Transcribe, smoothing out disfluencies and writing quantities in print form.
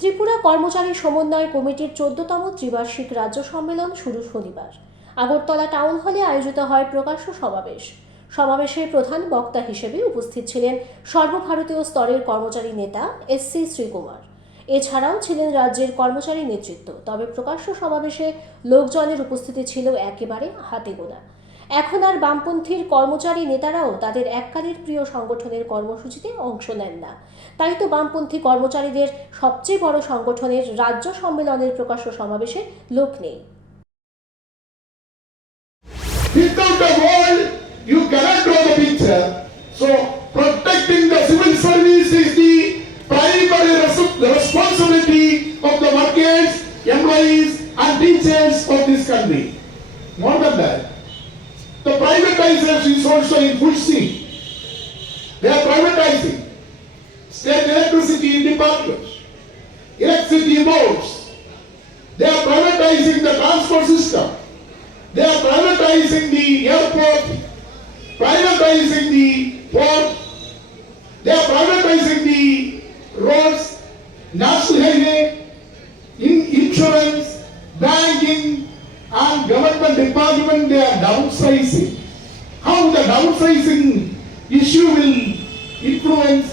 ত্রিপুরা কর্মচারী সমন্বয় কমিটির 14তম ত্রিবার্ষিক রাজ্য সম্মেলন শুরু শনিবার। আগরতলা টাউন হলে আয়োজিত হয় প্রকাশ্য সমাবেশ। সমাবেশে প্রধান বক্তা হিসেবে উপস্থিত ছিলেন সর্বভারতীয় স্তরের কর্মচারী নেতা এসসি শ্রীকুমার। এছাড়াও ছিলেন রাজ্যের কর্মচারী নেতৃত্ব। তবে প্রকাশ্য সমাবেশে লোকজনের উপস্থিতি ছিল একেবারে হাতে গোনা। এখন আর বামপন্থীর কর্মচারী নেতারাও তাদের এককালের প্রিয় সংগঠনের কর্মসূচিতে অংশ নেন না। তাই তো বামপন্থী কর্মচারীদের সবচেয়ে বড় সংগঠনের রাজ্য সম্মেলনের প্রকাশ্য সমাবেশে লোক নেই। Without the world, you cannot draw the picture. So, protecting the civil service is the primary responsibility of the workers, employees, and teachers of this country. More than that, the privatization is also in full swing. They are privatizing state electricity departments, electricity boards. They are privatizing the transport system. They are privatizing the airport, privatizing the port. They are privatizing the roads, national highway, insurance, banking, and government department. They are downsizing. How the downsizing issue will influence